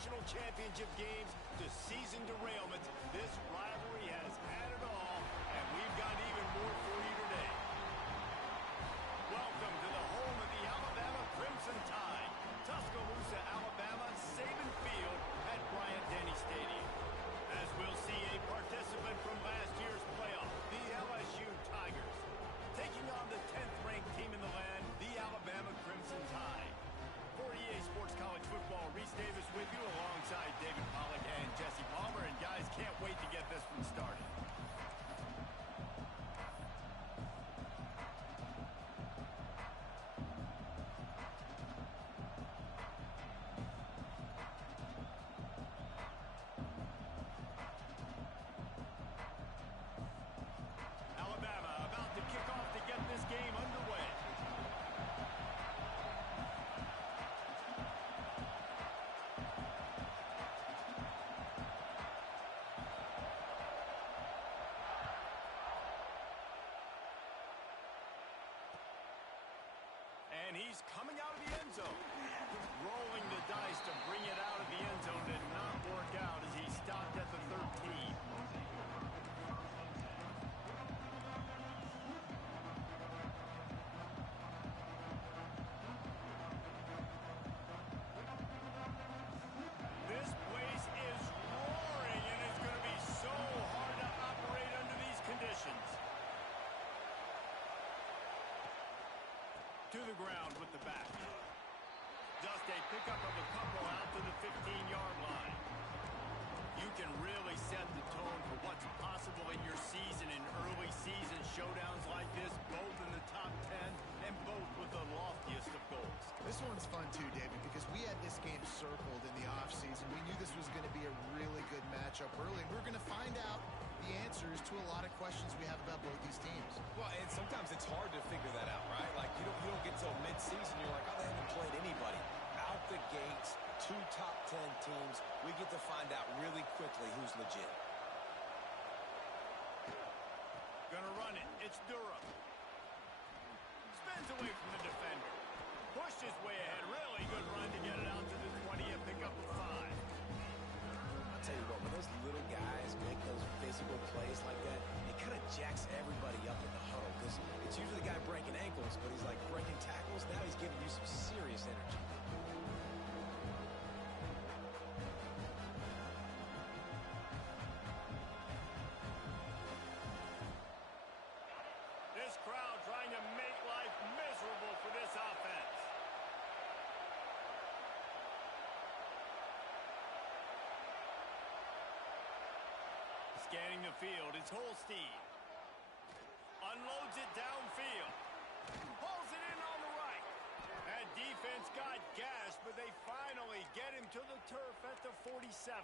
national championship games to season derailments, this rivalry has had it all, and we've got even more for you today. Welcome to the home of the Alabama Crimson Tide, Tuscaloosa, Alabama, Saban Field at Bryant-Denny Stadium. As we'll see a participant from last year's playoff, the LSU Tigers, taking on the 10th-ranked team in the land, the Alabama Crimson Tide. For EA Sports College Football, Reese Davis with you alongside David Pollack and Jesse Palmer. And guys, can't wait to get this one started. Alabama about to kick off to get this game underway. And he's coming out of the end zone. Rolling the dice to bring it out of the end zone did not work out as he stopped at the 13. This place is roaring, and it's going to be so hard to operate under these conditions. To the ground with the back. Just a pickup of a couple out to the 15-yard line. You can really set the tone for what's possible in your season in early season showdowns like this, both in the top 10 and both with the loftiest of goals. This one's fun too, David, because we had this game circled in the offseason. We knew this was going to be a really good matchup early, and we're going to find out the answers to a lot of questions we have about both these teams. Well, and sometimes it's hard to figure that out, right? Like, you don't get till mid-season, you're like, oh, they haven't played anybody. Out the gates, 2 top 10 teams, we get to find out really quickly who's legit. Gonna run it. It's Durham. Spins away from the defender. Pushed his way ahead. Really good run to get it out to the 20 and pick up a 5. I'll tell you what, when those little guys make those physical plays like that, it kind of jacks everybody up in the huddle because it's usually the guy breaking ankles, but he's like breaking tackles. Now he's giving you some serious energy. This crowd trying to make life miserable for this offense. Scanning the field, it's Holstein. Unloads it downfield. Pulls it in on the right. That defense got gashed, but they finally get him to the turf at the 47.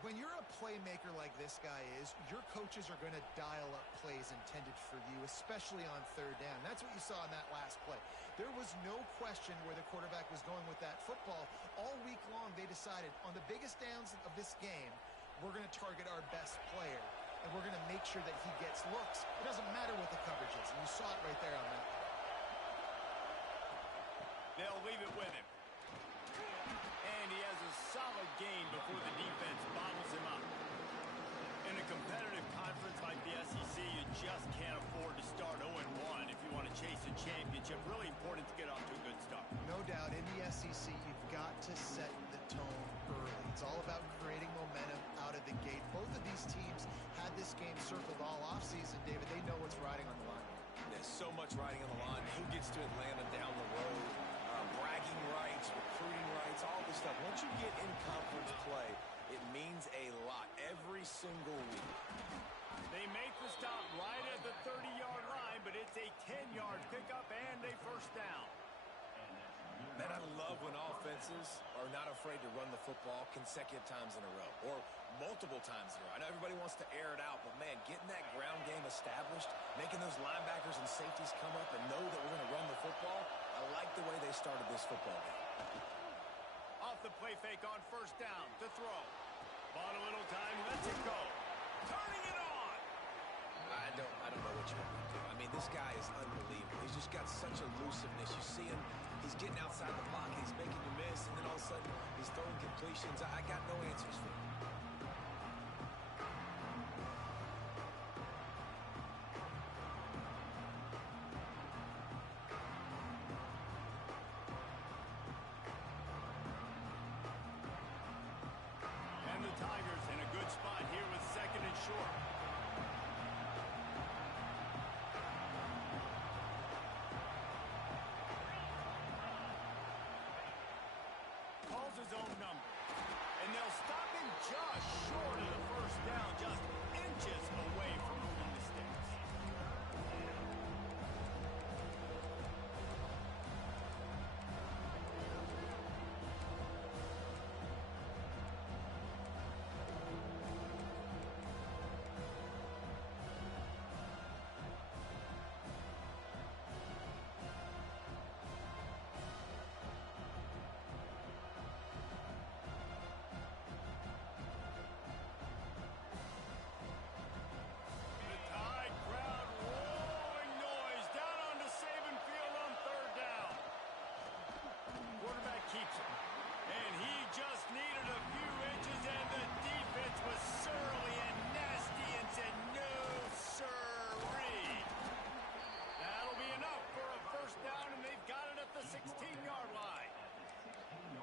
When you're a playmaker like this guy is, your coaches are going to dial up plays intended for you, especially on third down. That's what you saw in that last play. There was no question where the quarterback was going with that football. All week long, they decided on the biggest downs of this game, we're going to target our best player, and we're going to make sure that he gets looks. It doesn't matter what the coverage is, and you saw it right there on that play. They'll leave it with him. And he has a solid gain before the defense bottles him up. In a competitive conference like the SEC, you just can't afford to start 0-1 if you want to chase a championship. Really important to get off to a good start. No doubt, in the SEC, you've got to set the tone early. It's all about creating momentum out of the gate. Both of these teams had this game circled all offseason, David. They know what's riding on the line. There's so much riding on the line. Who gets to Atlanta down the road? Bragging rights, recruiting rights, all this stuff. Once you get in conference play, it means a lot every single week. They make the stop right at the 30-yard line, but it's a 10-yard pickup and a first down. Man, I love when offenses are not afraid to run the football consecutive times in a row or multiple times in a row. I know everybody wants to air it out, but, man, getting that ground game established, making those linebackers and safeties come up and know that we're going to run the football, I like the way they started this football game. Off the play fake on first down to throw. Bought a little time, lets it go. Turning it on. I don't know what you want to do. I mean, this guy is unbelievable. He's just got such elusiveness. You see him He's getting outside the pocket. He's making you miss. And then all of a sudden, he's throwing completions. I got no answers for him. And the Tigers in a good spot here with second and short. Calls his own number. And they'll stop him just short of the first down, just inches away from moving the sticks. The Tide crowd rolling noise down onto Saban Field on third down. Quarterback keeps it. And he just needed a few inches, and the defense was surly and nasty and said, no, sirree. That'll be enough for a first down, and they've got it at the 16-yard line.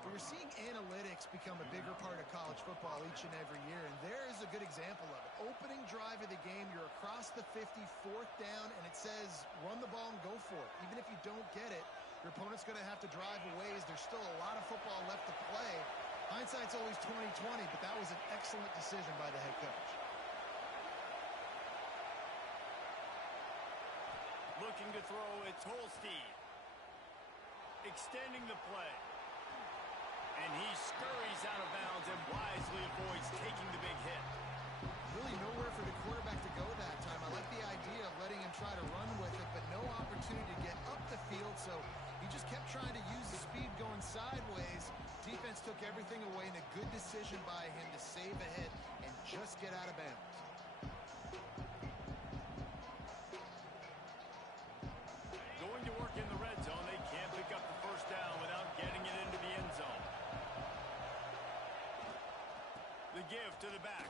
We're seeing analytics become a bigger part of college football each and every year, and there is a good example of it. Opening drive of the game, you're across the 50, fourth down, and it says run the ball and go for it. Even if you don't get it, your opponent's going to have to drive a ways. There's still a lot of football left to play. Hindsight's always 20/20, but that was an excellent decision by the head coach. Looking to throw, it's Holstein. Extending the play. And he scurries out of bounds and wisely avoids taking the big hit. Really nowhere for the quarterback to go that time. I like the idea of letting him try to run with it, but no opportunity to get up the field, so he just kept trying to use the speed going sideways. Defense took everything away, and a good decision by him to save a hit and just get out of bounds. Going to work in the red zone. They can't pick up the first down without getting it into the end zone. The give to the back.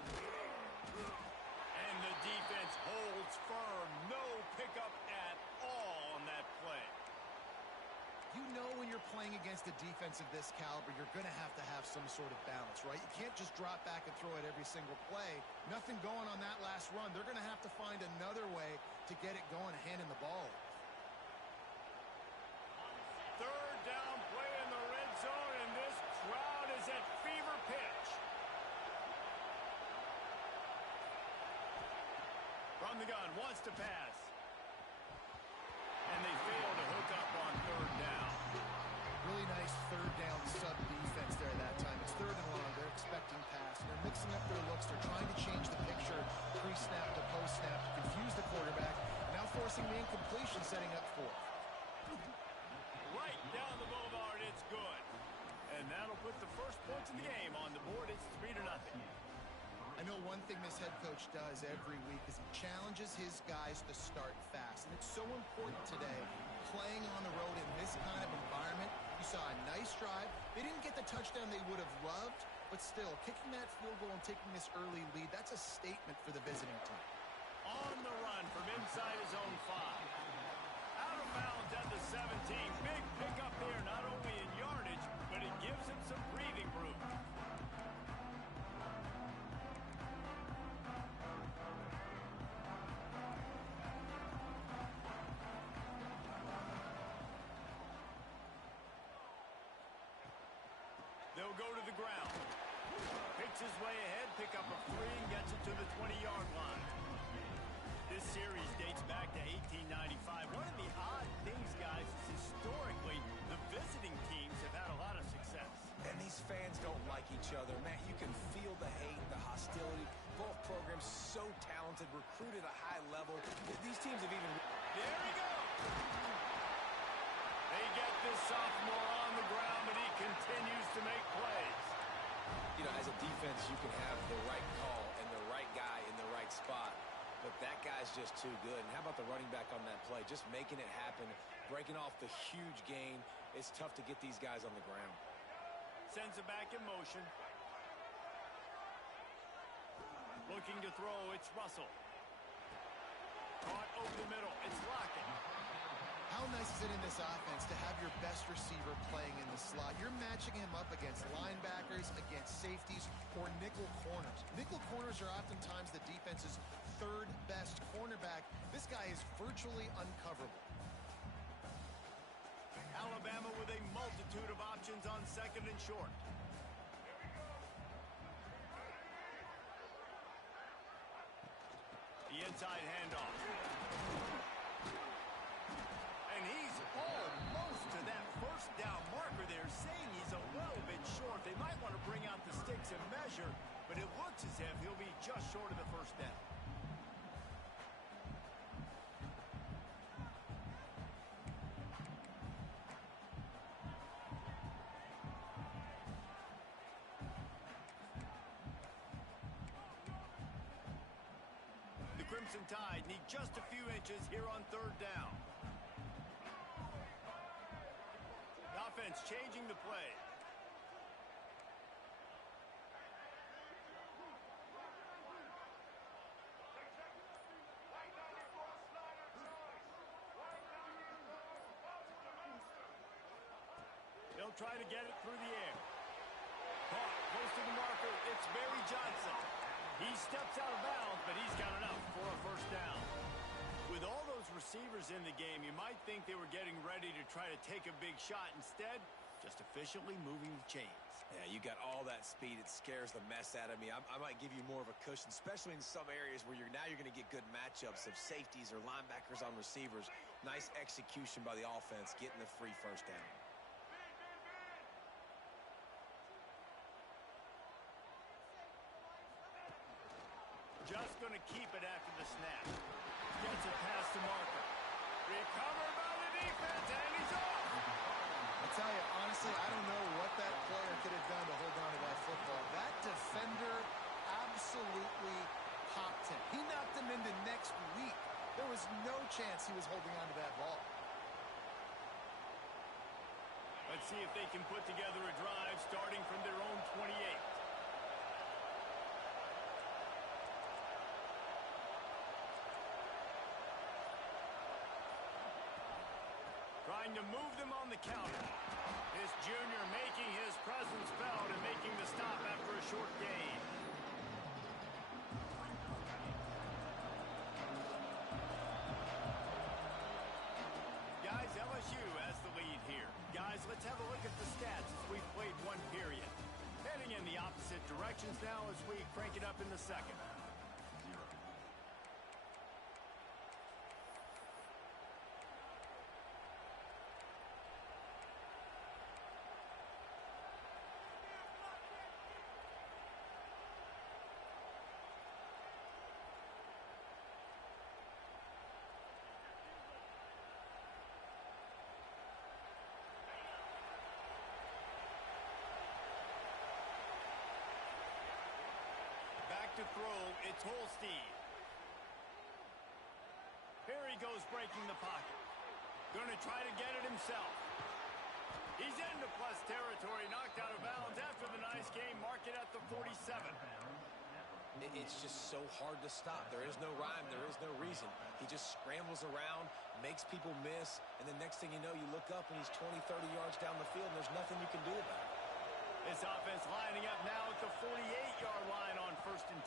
And the defense holds firm. No pickup at all on that play. You know when you're playing against a defense of this caliber, you're going to have some sort of balance, right? You can't just drop back and throw it every single play. Nothing going on that last run. They're going to have to find another way to get it going, handing the ball. Third down play in the red zone, and this crowd is at fever pitch. From the gun, wants to pass. And they fail to hook up on third down. Really nice third down sub defense there that time. It's third and long. They're expecting pass. They're mixing up their looks. They're trying to change the picture pre-snap to post-snap to confuse the quarterback. Now forcing the incompletion, setting up fourth. Right down the boulevard, it's good. And that'll put the first points in the game on the board. It's 3-0. I know one thing this head coach does every week is he challenges his guys to start fast. And it's so important today, playing on the road in this kind of environment. You saw a nice drive. They didn't get the touchdown they would have loved, but still, kicking that field goal and taking this early lead, that's a statement for the visiting team. On the run from inside his own 5. Out of bounds at the 17. Big pickup there, not only in yardage, but it gives him some breathing room. They'll go to the ground. Picks his way ahead, pick up a 3, and gets it to the 20-yard line. This series dates back to 1895. One of the odd things, guys, is historically the visiting teams have had a lot of success. And these fans don't like each other. Man, you can feel the hate, the hostility. Both programs so talented, recruit at a high level. These teams have even... There he goes! They get this sophomore on the ground, but he continues to make plays. You know, as a defense, you can have the right call and the right guy in the right spot. but that guy's just too good. And how about the running back on that play? Just making it happen, breaking off the huge gain. It's tough to get these guys on the ground. Sends it back in motion. Looking to throw, it's Russell. Caught over the middle, it's Lockett. How nice is it in this offense to have your best receiver playing in the slot? You're matching him up against linebackers, against safeties, or nickel corners. Nickel corners are oftentimes the defense's third best cornerback. This guy is virtually uncoverable. Alabama with a multitude of options on second and short. The inside handoff. And he's almost to that first down marker there, saying he's a little bit short. They might want to bring out the sticks and measure, but it looks as if he'll be just short of the first down. Crimson Tide need just a few inches here on third down. The offense changing the play. They'll try to get it through the air. Caught close to the marker. It's Barry Johnson. He steps out of bounds, but he's got enough for a first down. With all those receivers in the game, you might think they were getting ready to try to take a big shot. Instead, just efficiently moving the chains. Yeah, you got all that speed. It scares the mess out of me. I might give you more of a cushion, especially in some areas where you're going to get good matchups of safeties or linebackers on receivers. Nice execution by the offense, getting the free first down. Just going to keep it after the snap. Gets it past the marker. Recovered by the defense, and he's off. I tell you, honestly, I don't know what that player could have done to hold on to that football. That defender absolutely popped him. He knocked him into next week. There was no chance he was holding on to that ball. Let's see if they can put together a drive starting from their own 28. Trying to move them on the counter. This junior making his presence felt and making the stop after a short gain. Guys, LSU has the lead here. Guys, let's have a look at the stats as we've played one period. Heading in the opposite directions now as we crank it up in the second. To throw, it's Holstein. Here he goes breaking the pocket. Going to try to get it himself. He's into plus territory, knocked out of bounds after the nice game. Mark it at the 47. It's just so hard to stop. There is no rhyme. There is no reason. He just scrambles around, makes people miss, and the next thing you know, you look up and he's 20, 30 yards down the field, and there's nothing you can do about it. This offense lining up now at the 48-yard line on 1st and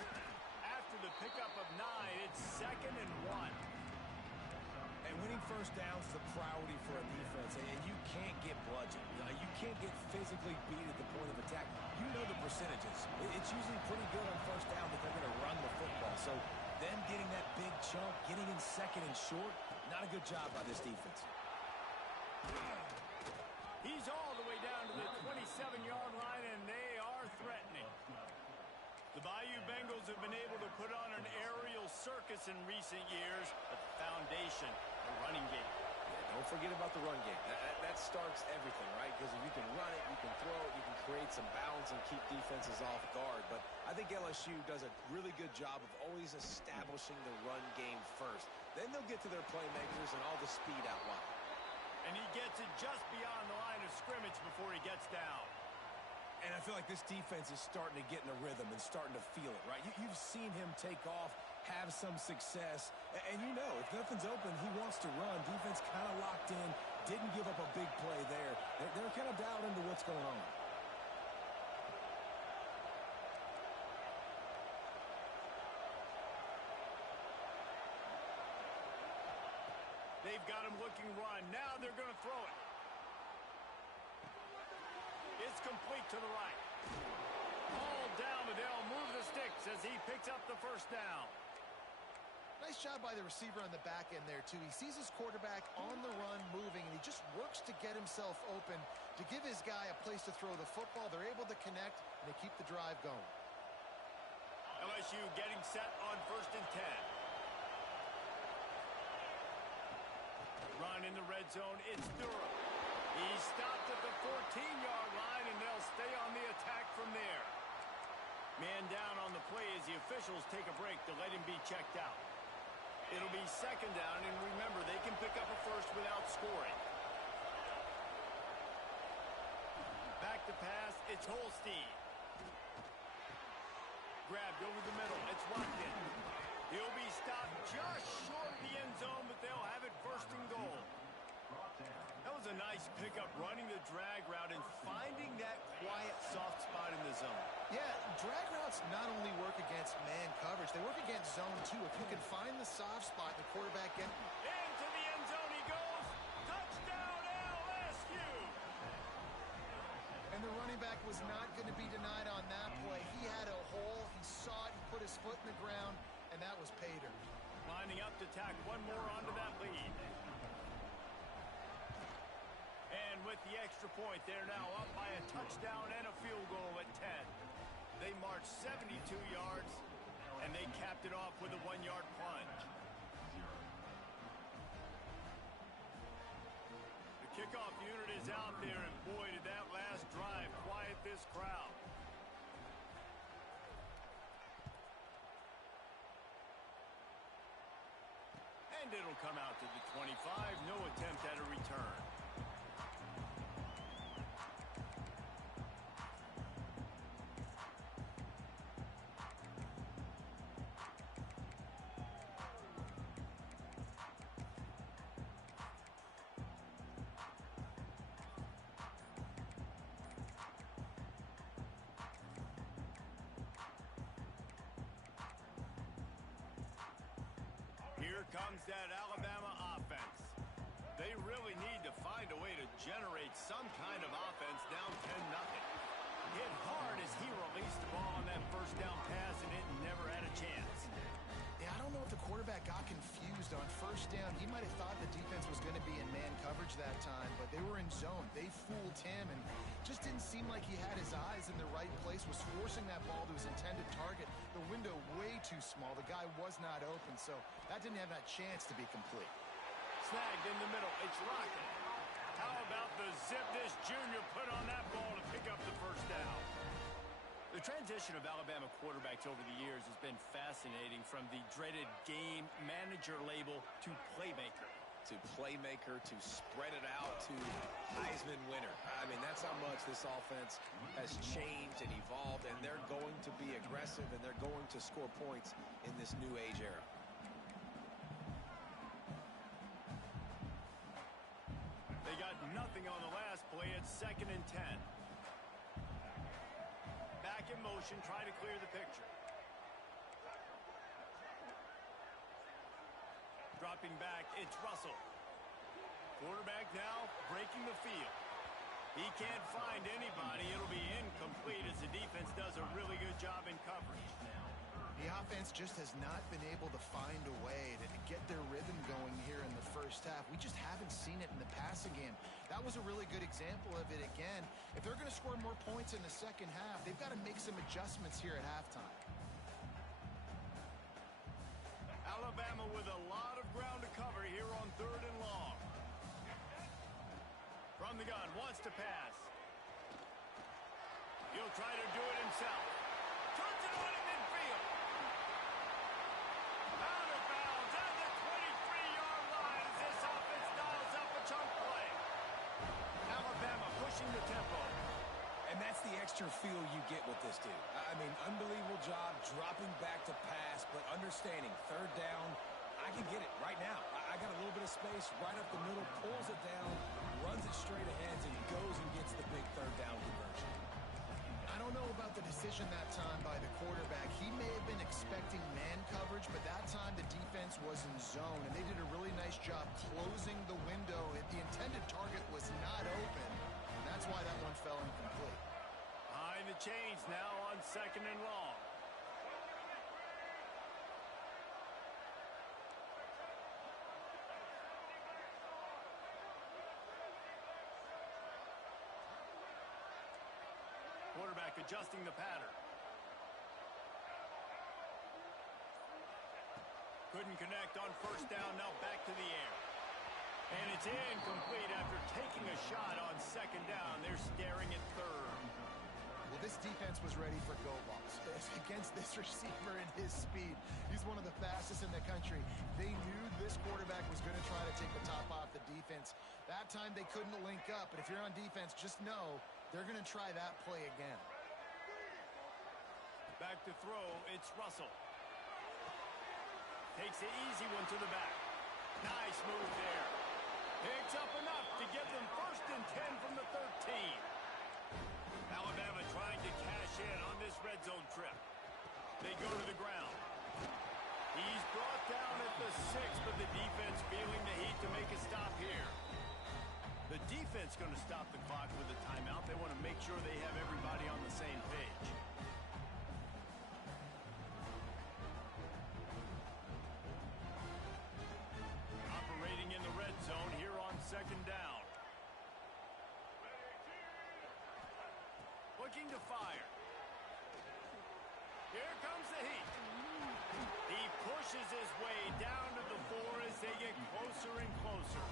10. After the pickup of 9, it's 2nd and 1. And winning first downs is a priority for a defense, and you can't get bludgeoned. You can't get physically beat at the point of attack. You know the percentages. It's usually pretty good on first down that they're going to run the football. So them getting that big chunk, getting in 2nd and short, not a good job by this defense. He's all the way down to the 27-yard line, and they are threatening. The Bayou Bengals have been able to put on an aerial circus in recent years, but the foundation, the running game. Yeah, Don't forget about the run game. That starts everything, right? Because if you can run it, you can throw it, you can create some balance and keep defenses off guard. But I think LSU does a really good job of always establishing the run game first. Then they'll get to their playmakers and all the speed out wide. And he gets it just beyond the line of scrimmage before he gets down. And I feel like this defense is starting to get in a rhythm and starting to feel it, right? You've seen him take off, have some success. And you know, if nothing's open, he wants to run. Defense kind of locked in, didn't give up a big play there. They're kind of dialed into what's going on. They've got him looking run. Now they're going to throw it. It's complete to the right. Ball down, but they'll move the sticks as he picks up the first down. Nice job by the receiver on the back end there, too. He sees his quarterback on the run moving, and he just works to get himself open to give his guy a place to throw the football. They're able to connect, and they keep the drive going. LSU getting set on 1st and 10. Run in the red zone. It's Durham. He stopped at the 14-yard line, and they'll stay on the attack from there. Man down on the play as the officials take a break to let him be checked out. It'll be 2nd down, and remember, they can pick up a first without scoring. Back to pass. It's Holstein. Grabbed over the middle. It's Watkins. He'll be stopped just short of the end zone, but they'll have it 1st and goal. That was a nice pickup, running the drag route and finding that quiet, soft spot in the zone. Yeah, drag routes not only work against man coverage, they work against zone, too. If you can find the soft spot, the quarterback gets... Into the end zone he goes. Touchdown, LSU! And the running back was not going to be denied on that play. He had a hole, he saw it, he put his foot in the ground, and that was pay dirt. Lining up to tack one more onto that lead. And with the extra point, they're now up by a touchdown and a field goal at 10. They marched 72 yards, and they capped it off with a 1-yard plunge. The kickoff unit is out there, and boy, did that last drive quiet this crowd. And it'll come out to the 25. No attempt at a return. Here comes that Alabama offense. They really need to find a way to generate some kind of offense down 10-0. Hit hard as he released the ball on that first down pass, and it never had a chance. Yeah, I don't know if the quarterback got confused on first down. He might have thought the defense was going to be in man coverage that time, but they were in zone. They fooled him and just didn't seem like he had his eyes in the right place, was forcing that ball to his intended target. The window way too small. The guy was not open, so that didn't have that chance to be complete. Snagged in the middle. It's Rocket. How about the zip this junior put on that ball to pick up the first down? The transition of Alabama quarterbacks over the years has been fascinating, from the dreaded game manager label to playmaker. To playmaker, to spread it out, to Heisman winner. I mean, that's how much this offense has changed and evolved, and they're going to be aggressive, and they're going to score points in this new age era. They got nothing on the last play. It's 2nd and 10. Back in motion, try to clear the picture. Dropping back, it's Russell. Quarterback now breaking the field. He can't find anybody. It'll be incomplete as the defense does a really good job in coverage. The offense just has not been able to find a way to get their rhythm going here in the first half. We just haven't seen it in the passing game. That was a really good example of it again. If they're going to score more points in the second half, they've got to make some adjustments here at halftime. Alabama with a lot of ground to cover here on 3rd and long. to pass. He'll try to do it himself. Turns it on in midfield. Out of bounds at the 23-yard line as this offense dials up a chunk play. Alabama pushing the tempo. And that's the extra feel you get with this dude. I mean, unbelievable job dropping back to pass, but understanding third down, I can get it right now. I got a little bit of space right up the middle, pulls it down, runs it straight ahead, and goes and gets the big third down conversion. I don't know about the decision that time by the quarterback. He may have been expecting man coverage, but that time the defense was in zone, and they did a really nice job closing the window. The intended target was not open. That's why that one fell incomplete. Behind the chains now on 2nd and long. Quarterback adjusting the pattern. Couldn't connect on 1st down, now back to the air. And it's incomplete after taking a shot on 2nd down. They're staring at 3rd. Well, this defense was ready for go balls. Against this receiver and his speed, he's one of the fastest in the country. They knew this quarterback was going to try to take the top off the defense. That time they couldn't link up, but if you're on defense, just know they're going to try that play again. Back to throw, it's Russell. Takes the easy one to the back. Nice move there. Picks up enough to give them 1st and 10 from the 13. Alabama trying to cash in on this red zone trip. They go to the ground. He's brought down at the 6, but the defense feeling the heat to make a stop here. The defense going to stop the clock with a timeout. They want to make sure they have everybody on the same page. Operating in the red zone here on 2nd down. Looking to fire. Here comes the heat. He pushes his way down to the 4 as they get closer and closer.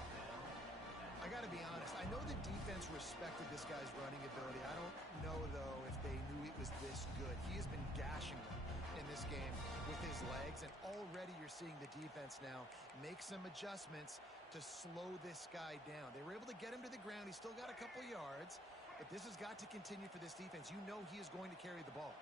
I got to be honest. I know the defense respected this guy's running ability. I don't know, though, if they knew he was this good. He has been gashing them in this game with his legs, and already you're seeing the defense now make some adjustments to slow this guy down. They were able to get him to the ground. He's still got a couple yards, but this has got to continue for this defense. You know he is going to carry the ball.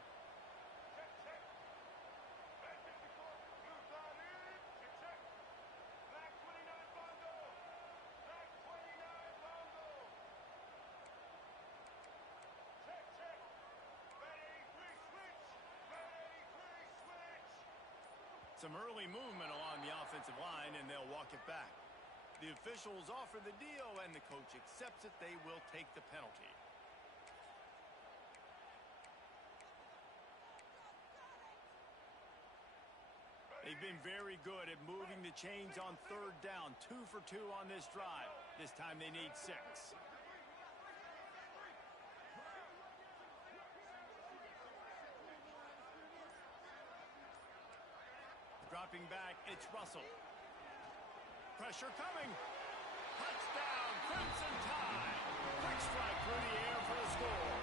Some early movement along the offensive line, and they'll walk it back. The officials offer the deal, and the coach accepts it. They will take the penalty. They've been very good at moving the chains on 3rd down. 2 for 2 on this drive. This time they need 6. Dropping back, it's Russell. Pressure coming. Touchdown, Crimson Tide. Quick strike through the air for the score.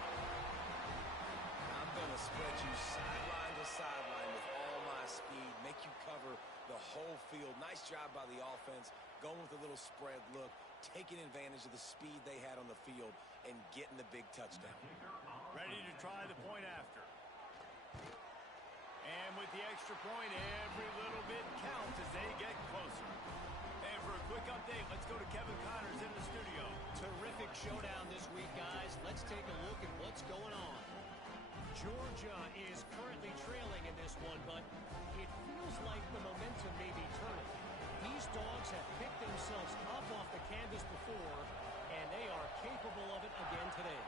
I'm going to spread you sideline to sideline with all my speed, make you cover the whole field. Nice job by the offense, going with a little spread look, taking advantage of the speed they had on the field, and getting the big touchdown. Ready to try the point after. And with the extra point, every little bit counts as they get closer. And for a quick update, let's go to Kevin Connors in the studio. Terrific showdown this week, guys. Let's take a look at what's going on. Georgia is currently trailing in this one, but it feels like the momentum may be turning. These dogs have picked themselves up off the canvas before, and they are capable of it again today.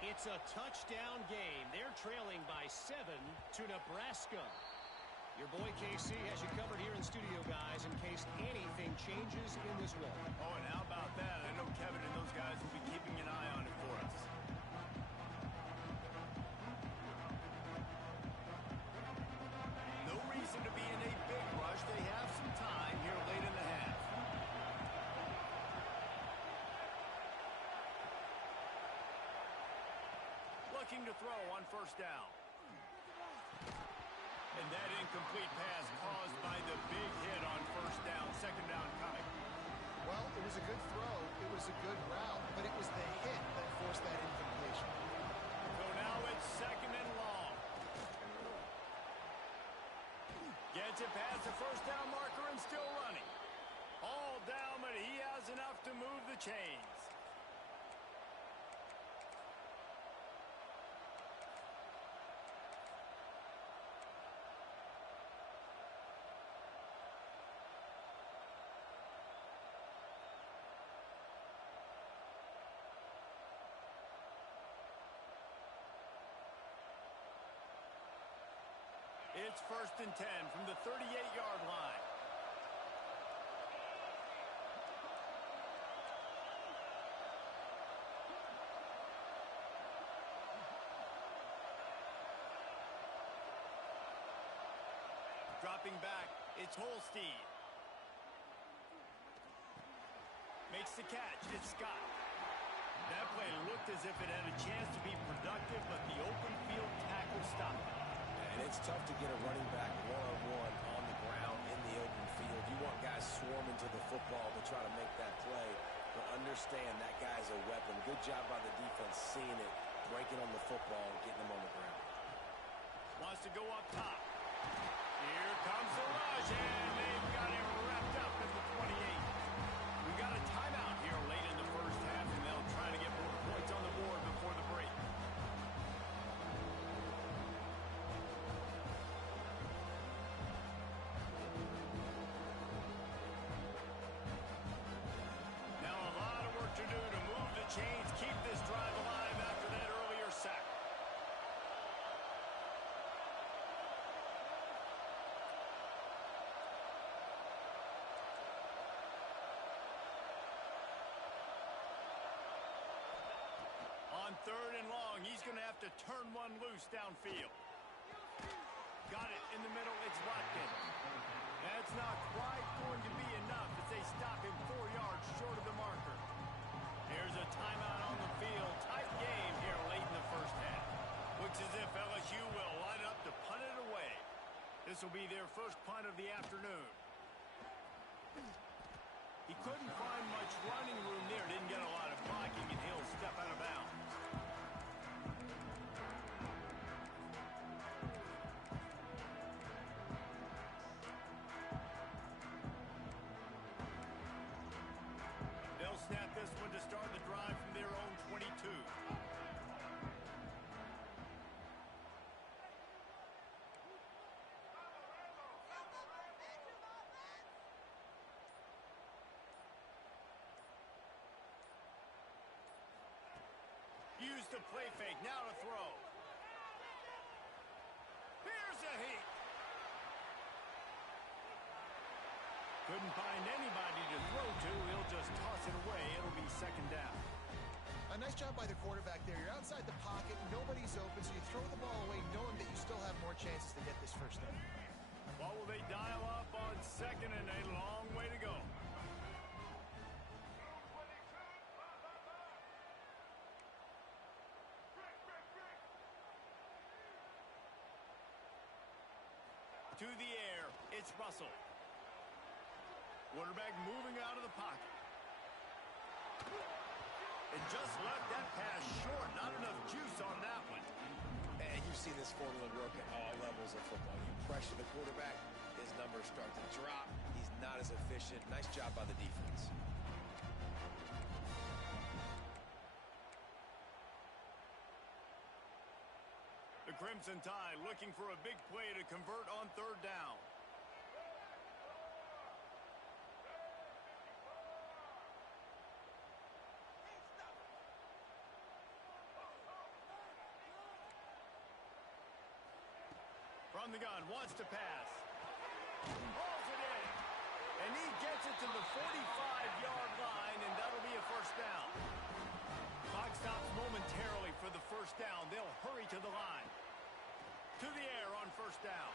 It's a touchdown game. They're trailing by 7 to Nebraska. Your boy KC has you covered here in studio, guys, in case anything changes in this one. Oh, and how about that? I know Kevin and those guys will be keeping an eye on it for us. No reason to be in a big rush. They have some time here late in the half. looking to throw on first down. And that incomplete pass caused by the big hit on first down. Second down coming. Well, it was a good throw. It was a good route, but it was the hit that forced that incompletion. So now it's second and long. Gets it past the first down marker and still running. All down, but he has enough to move the chains. It's first and 10 from the 38-yard line. Dropping back, it's Holstein. Makes the catch, it's Scott. That play looked as if it had a chance to be productive, but the open field tackle stopped it. And it's tough to get a running back one-on-one on the ground in the open field. You want guys swarming to the football to try to make that play, but understand that guy's a weapon. Good job by the defense seeing it, breaking on the football, and getting him on the ground. Wants to go up top. Here comes the rush, and they've got him wrapped up at the 28. We got a timeout here late in the first half, and they'll try to get more points on the board before the break. Now a lot of work to do to move the chains, keep this drive alive after that earlier sack. On third and long, he's going to have to turn one loose downfield. Got it in the middle, it's Watkins. That's not quite going to be enough as they stop him 4 yards short of the marker. Here's a timeout on the field. Tight game here late in the first half. Looks as if LSU will line up to punt it away. This will be their first punt of the afternoon. He couldn't find much running room there. Didn't get a lot of blocking, and he'll step out of bounds. They'll snap this one to start the drive from their own 22. Use the play fake, now to throw. Here's a heat. Couldn't find anybody to throw to. He'll just toss it away. It'll be second down. A nice job by the quarterback there. You're outside the pocket, nobody's open, so you throw the ball away knowing that you still have more chances to get this first down. What will they dial up on second and a long way to go? To the air, it's Russell. Quarterback moving out of the pocket. And just left that pass short. Not enough juice on that one. And you've seen this formula work at all levels of football. You pressure the quarterback, his numbers start to drop. He's not as efficient. Nice job by the defense. The Crimson Tide looking for a big play to convert on third down. From the gun, wants to pass. Hauls it in. And he gets it to the 45-yard line, and that'll be a first down. Clock stops momentarily for the first down. They'll hurry to the line. To the air on first down.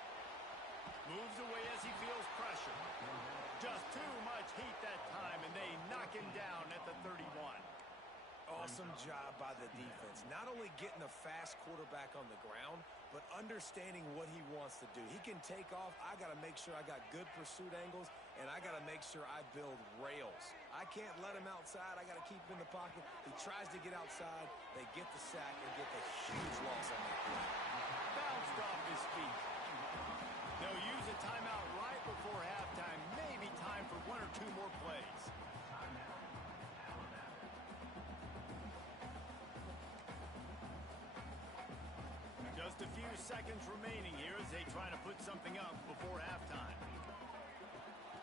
Moves away as he feels pressure. Just too much heat that time, and they knock him down at the 31. Awesome job by the defense. Not only getting a fast quarterback on the ground, but understanding what he wants to do. He can take off. I got to make sure I got good pursuit angles, and I got to make sure I build rails. I can't let him outside. I got to keep him in the pocket. He tries to get outside. They get the sack and get the huge loss on that play. Bounced off his feet. They'll use a timeout right before halftime. Maybe time for one or two more plays. Just a few seconds remaining here as they try to put something up before halftime.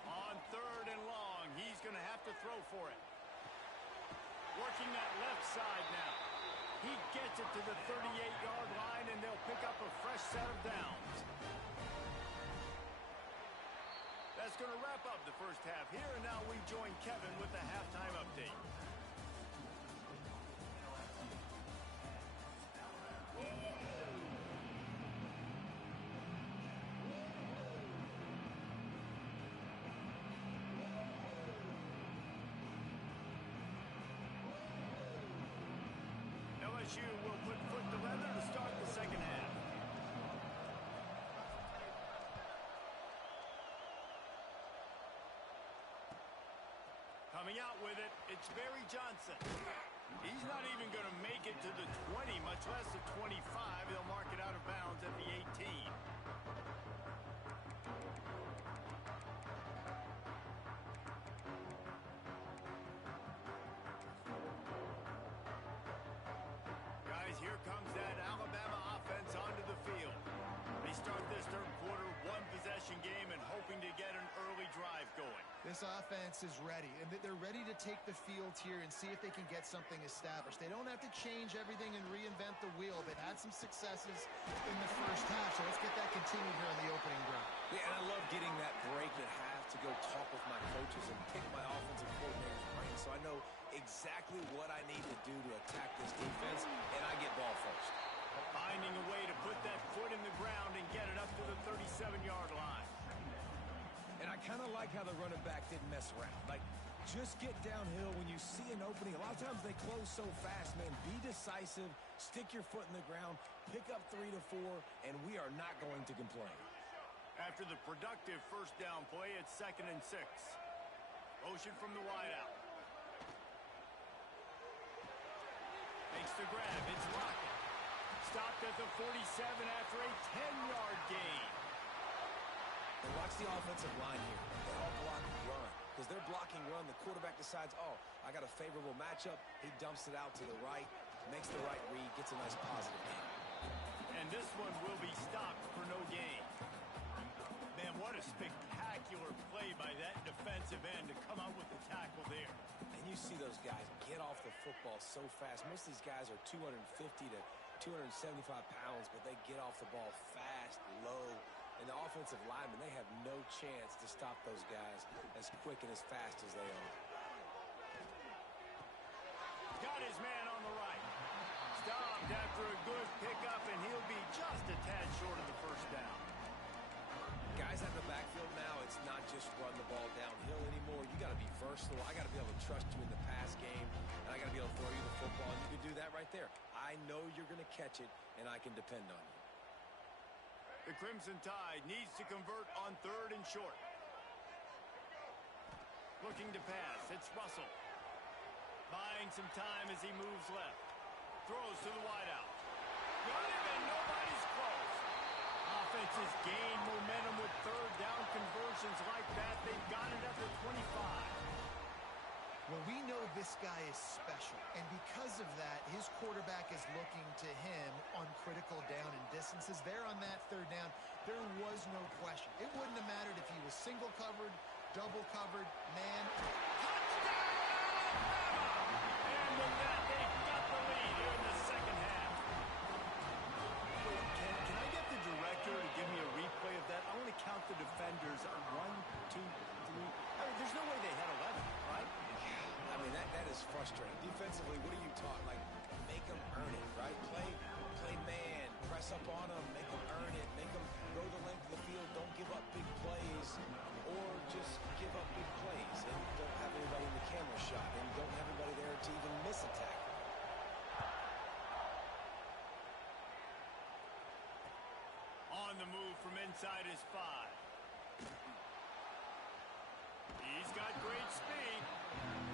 On 3rd and long, he's going to have to throw for it. Working that left side now. He gets it to the 38-yard line, and they'll pick up a fresh set of downs. That's going to wrap up the first half here, and now we join Kevin with the halftime update. LSU will put foot to leather to start the second half. Coming out with it, it's Barry Johnson. He's not even going to make it to the 20, much less the 25. They'll mark it out of bounds at the 18. Guys, here comes that Alabama offense onto the field. They start this third quarter, one-possession game, and hoping to get an early drive going. This offense is ready, and they're ready to take the field here and see if they can get something established. They don't have to change everything and reinvent the wheel. They've had some successes in the first half, so let's get that continued here on the opening drive. Yeah, and I love getting that break at half to go talk with my coaches and pick my offensive coordinator's brain so I know exactly what I need to do to attack this defense, and I get ball first. Finding a way to put that foot in the ground and get it up to the 37-yard line. And I kind of like how the running back didn't mess around. Like, just get downhill when you see an opening. A lot of times they close so fast, man. Be decisive, stick your foot in the ground, pick up 3 to 4, and we are not going to complain. After the productive first down play, it's 2nd and 6. Motion from the wideout. Makes the grab. It's Lockett. Stopped at the 47 after a 10-yard gain. And watch the offensive line here. They all block run. Because they're blocking run, the quarterback decides, oh, I got a favorable matchup. He dumps it out to the right, makes the right read, gets a nice positive gain. And this one will be stopped for no gain. Man, what a spectacular play by that defensive end to come out with the tackle there. And you see those guys get off the football so fast. Most of these guys are 250 to 275 pounds, but they get off the ball fast, low. And the offensive linemen, they have no chance to stop those guys as quick and as fast as they are. Got his man on the right. Stopped after a good pickup, and he'll be just a tad short of the first down. Guys out in the backfield now, it's not just run the ball downhill anymore. You got to be versatile. I got to be able to trust you in the pass game, and I got to be able to throw you the football, and you can do that right there. I know you're going to catch it, and I can depend on you. The Crimson Tide needs to convert on 3rd and short. Looking to pass. It's Russell. Buying some time as he moves left. Throws to the wideout. Got him, and nobody's close. Offenses gain momentum with 3rd down conversions like that. They've got it at the 25. Well, we know this guy is special, and because of that, his quarterback is looking to him on critical down and distances. There on that 3rd down, there was no question. It wouldn't have mattered if he was single covered, double covered, man. Touchdown, Alabama! And with that, they've got the lead here in the second half. Wait, can I get the director to give me a replay of that? I want to count the defenders. 1, 2, 3. I mean, there's no way they had 11, right? I mean, that is frustrating. Defensively, what are you taught? Like, make them earn it, right? Play man, press up on them, make them earn it, make them go the length of the field, don't give up big plays, or just give up big plays and don't have anybody in the camera shot and don't have anybody there to even miss a tackle. from inside his 5. He's got great speed.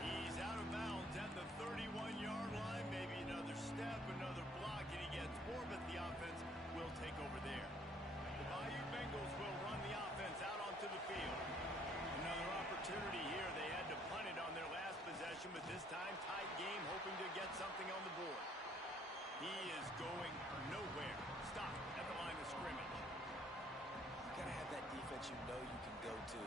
He's out of bounds at the 31-yard line. Maybe another step, another block, and he gets more, but the offense will take over there. The Bayou Bengals will run the offense out onto the field. Another opportunity here. They had to punt it on their last possession, but this time tight game, hoping to get something on the board. He is going nowhere. Stop at the line of scrimmage. You got to have that defense you know you can go to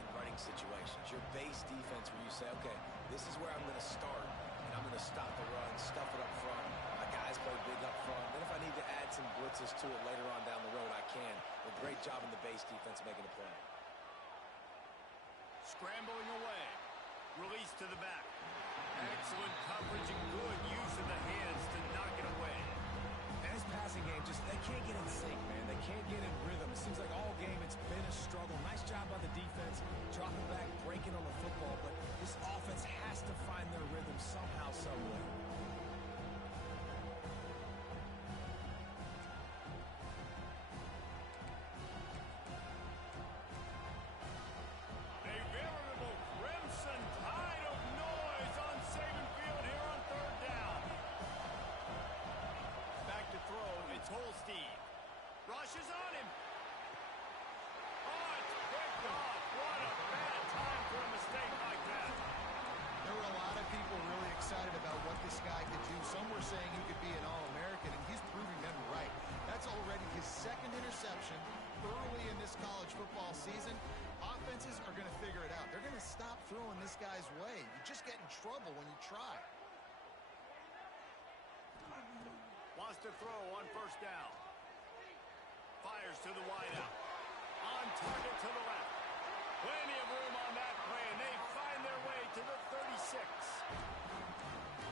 in running situations. Your base defense where you say, okay, this is where I'm going to start, and I'm going to stop the run, stuff it up front. My guys play big up front. Then if I need to add some blitzes to it later on down the road, I can. A great job in the base defense making a play. Scrambling away. Release to the back. Excellent coverage and good use of the hands to knock it away. And his passing game, just they can't get in sync, man. They can't get in rhythm. It seems like all game it's been a struggle. Nice job by the defense, dropping back, breaking on the football, but this offense has to find their rhythm somehow, somewhere. A veritable crimson tide of noise on Saban Field here on 3rd down. Back to throw. It's Holstein. Rushes on him. Oh, it's picked off. What a bad time for a mistake like that. There were a lot of people really excited about what this guy could do. Some were saying he could be an All-American, and he's proving them right. That's already his 2nd interception early in this college football season. Offenses are going to figure it out. They're going to stop throwing this guy's way. You just get in trouble when you try. Wants to throw on 1st down. Fires to the wideout. On target to the left. Plenty of room on that play, and they find their way to the 36.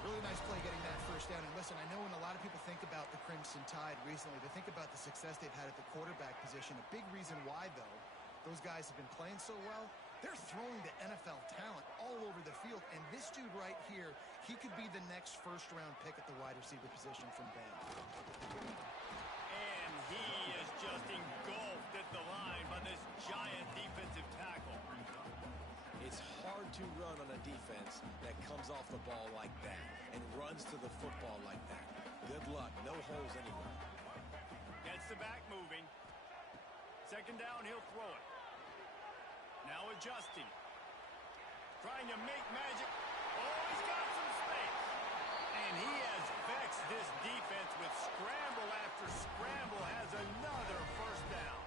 Really nice play getting that 1st down. And listen, I know when a lot of people think about the Crimson Tide recently, they think about the success they've had at the quarterback position. A big reason why, though, those guys have been playing so well, they're throwing to NFL talent all over the field. And this dude right here, he could be the next 1st-round pick at the wide receiver position from Bama. And he is just engulfed at the line by this giant defensive tackle. It's hard to run on a defense that comes off the ball like that and runs to the football like that. Good luck. No holes anywhere. Gets the back moving. 2nd down, he'll throw it. Now adjusting. Trying to make magic. Oh, he's got some space. And he has vexed this defense with scramble after scramble. Has another 1st down.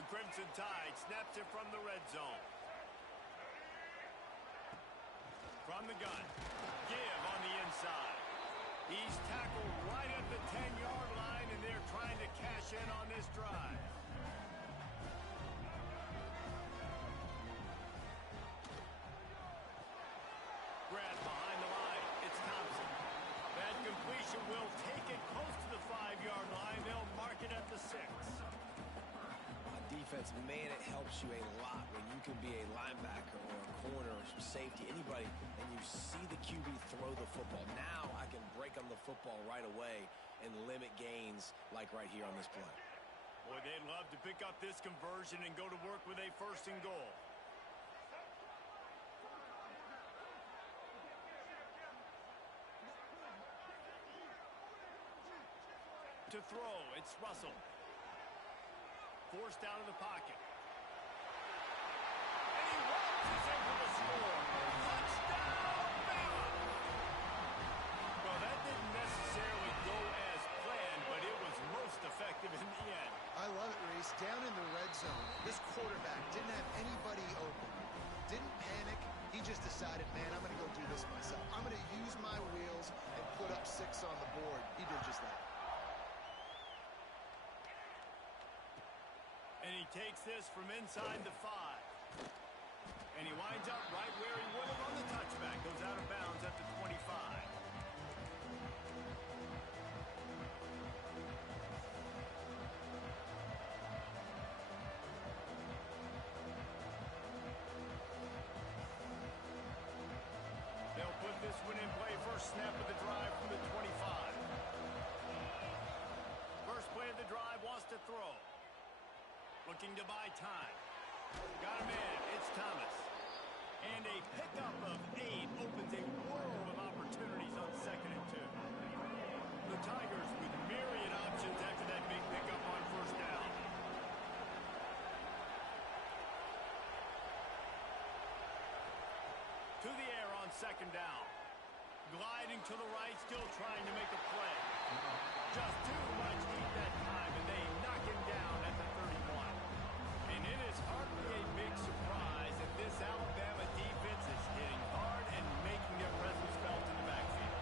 The Crimson Tide snaps it from the red zone. From the gun. Give on the inside. He's tackled right at the 10-yard line, and they're trying to cash in on this drive. Grab behind the line. It's Thompson. That completion will take it close to the 5-yard line. They'll mark it at the 6. Defense, man, it helps you a lot when you can be a linebacker or a corner or safety, anybody, and you see the QB throw the football. Now I can break on the football right away and limit gains like right here on this play. Boy, they'd love to pick up this conversion and go to work with a 1st and goal. To throw, it's Russell. Forced out of the pocket. And he launches into the score. Touchdown, Bama! Well, that didn't necessarily go as planned, but it was most effective in the end. I love it, Reese. Down in the red zone, this quarterback didn't have anybody open. Didn't panic. He just decided, man, I'm going to go do this myself. I'm going to use my wheels and put up 6 on the board. He did just that. And he takes this from inside the 5. And he winds up right where he would have on the touchback. Goes out of bounds at the 25. They'll put this one in play. First snap of the drive from the 25. First play of the drive, wants to throw. looking to buy time. Got a man. It's Thomas. And a pickup of 8 opens a world of opportunities on 2nd and 2. The Tigers with myriad options after that big pickup on 1st down. To the air on 2nd down. Gliding to the right, still trying to make a play. Just too much heat that time, and they knock him down at the 31. And it is hardly a big surprise that this Alabama defense is hitting hard and making their presence felt in the backfield.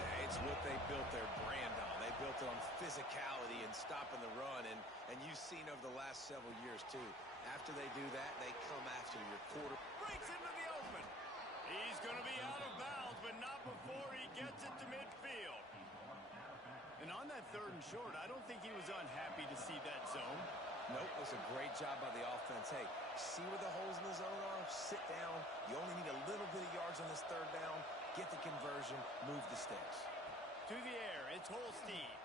Yeah, it's what they built their brand on. They built it on physicality and stopping the run, and you've seen over the last several years, too. After they do that, they come after your quarter. Breaks into the open. He's going to be out of bounds, but not before he gets it to midfield. And on that 3rd and short, I don't think he was unhappy to see that zone. Nope, it was a great job by the offense. Hey, see where the holes in the zone are? Sit down. You only need a little bit of yards on this 3rd down. Get the conversion. Move the sticks. To the air, it's Holstein.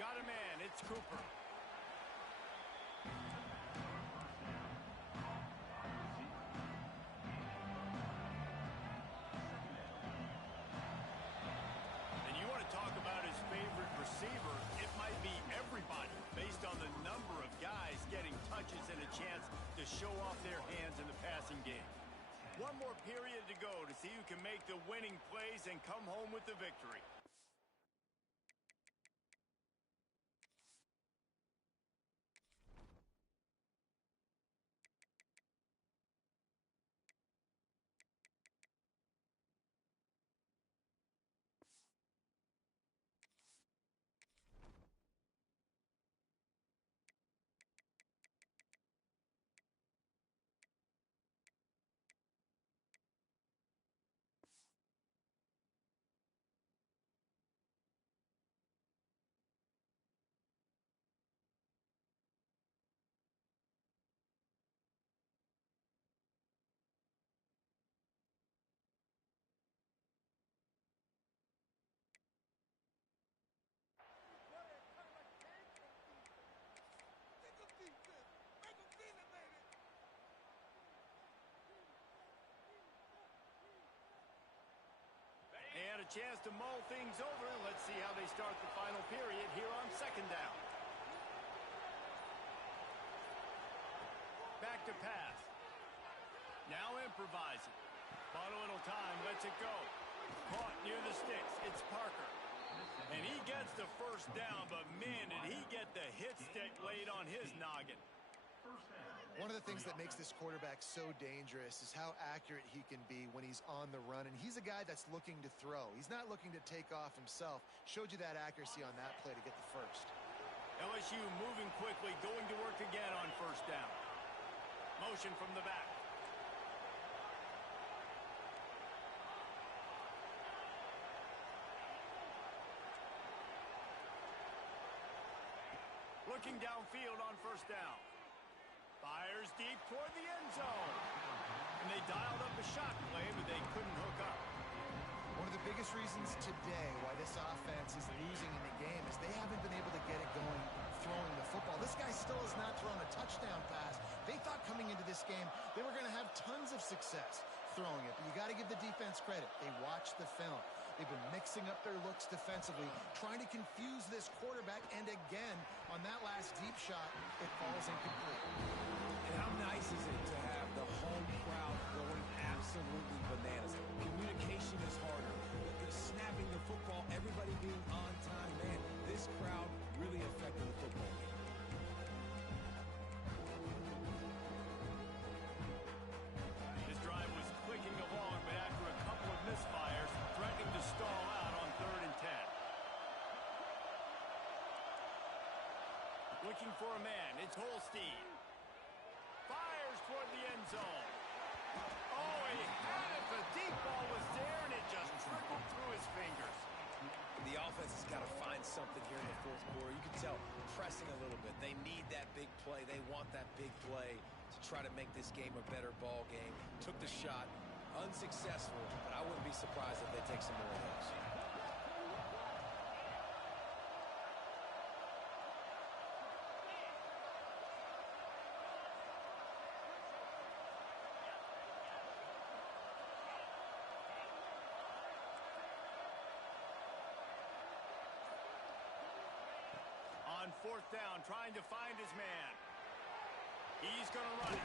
Got a man, it's Cooper. And you want to talk about his favorite receiver, it might be everybody, based on the number of guys getting touches and a chance to show off their hands in the passing game. One more period to go to see who can make the winning plays and come home with the victory. And a chance to mull things over. Let's see how they start the final period here on 2nd down. Back to pass. Now improvising. Bought a little time, lets it go. Caught near the sticks. It's Parker. And he gets the 1st down, but man, did he get the hit stick laid on his noggin. One of the things that makes this quarterback so dangerous is how accurate he can be when he's on the run. And he's a guy that's looking to throw. He's not looking to take off himself. Showed you that accuracy on that play to get the 1st. LSU moving quickly, going to work again on 1st down. Motion from the back. Looking downfield on 1st down. Fires deep toward the end zone. And they dialed up a shot play, but they couldn't hook up. One of the biggest reasons today why this offense is losing in the game is they haven't been able to get it going throwing the football. This guy still has not thrown a touchdown pass. They thought coming into this game they were going to have tons of success throwing it. But you got to give the defense credit. They watched the film. They've been mixing up their looks defensively, trying to confuse this quarterback. And again, on that last deep shot, it falls incomplete. And how nice is it to have the home crowd going absolutely bananas? Communication is harder. Snapping the football, everybody being on time. Man, this crowd really affected the football game. This drive was clicking along, but after a couple of misfires, threatening to stall out on 3rd and 10. Looking for a man, it's Holstein. Fires toward the end zone. Oh, he had it. The deep ball was there, and it just trickled through his fingers. The offense has got to find something here in the 4th quarter. You can tell pressing a little bit. They need that big play. They want that big play to try to make this game a better ball game. Took the shot, unsuccessful, but I wouldn't be surprised if they take some more of those. on fourth down, trying to find his man. He's going to run it.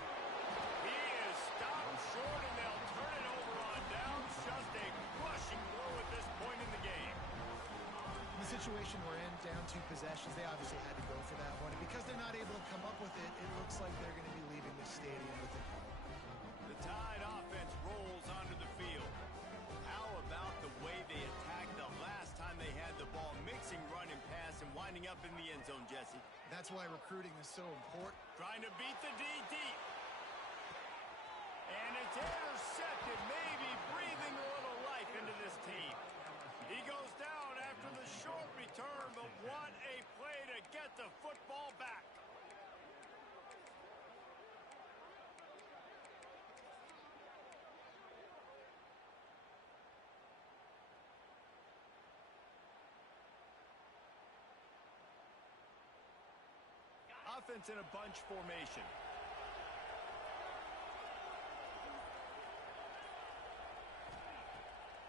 He is stopped short, and they'll turn it over on downs. Just a crushing blow at this point in the game. The situation we're in, down 2 possessions, they obviously had to go for that one. And because they're not able to come up with it, it looks like they're going to be leaving the stadium with it. The Tide offense rolls onto the field. How about the way they attacked the last time they had the ball, mixing run and pass and winding up in the end zone, Jesse? That's why recruiting is so important. Trying to beat the D deep. And it's intercepted, maybe breathing a little life into this team. He goes down after the short return, but what a play to get the football back. Offense in a bunch formation.